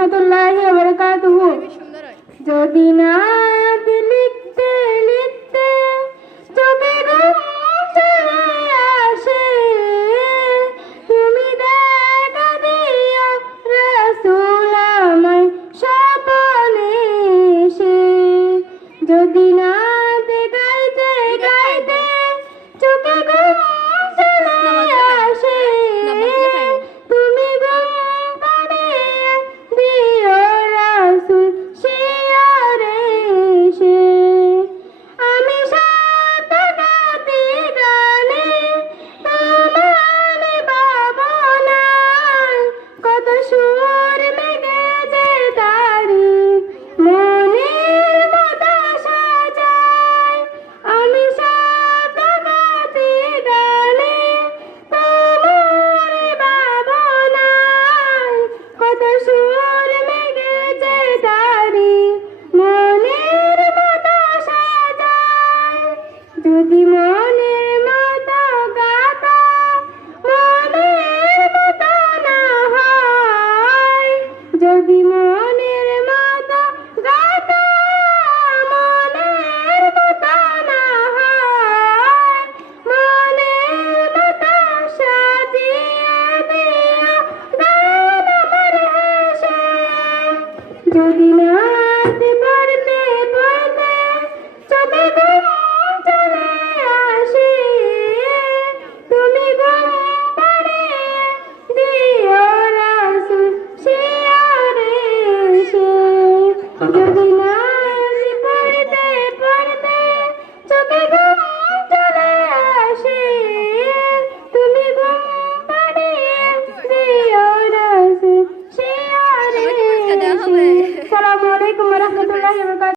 রাহমাতুল্লাহি ওয়া বারাকাতুহু। যদি নাত লিখতে লিখতে চোখে ঘুম চলে আসে, তুমি দেখা দিও রাসূল আমায় স্বপনে এসে। যদি নাত গাইতে গাইতে চোখে ঘুম চলে আসে, তুমি ঘুম পাড়িয়ে দিও রাসূল শিয়রে এসে। আমি সাত গাতি গানে তোমার ভাবনায়, কত সুর লেগেছে তারি মনের মতো সাজায়। আমি সাত গাতি গানে তোমার ভাবনায়, কত সুর লেগেছে তারি মনের মতো সাজায়। যদি মনের মতো গাতা মনের মতো না হয়, যদি মনের মতো গাতা মনের মতো না হয়, মনের মতো সাজিয়ে দিও গান আমার হেসে। যদি নাত পড়তে পড়তে চোখে ঘুম চলে আসে, তুমি ঘুম পাড়িয়ে দিও রাসূল শিয়রে এসে। যদি নাত পড়তে পড়তে চোখে ঘুম চলে আসে, তুমি ঘুম পাড়িয়ে দিও রাসূল শিয়রে এসে। আসসালামু আলাইকুম ওয়া রাহমাতুল্লাহি ওয়া বারাকাতুহু।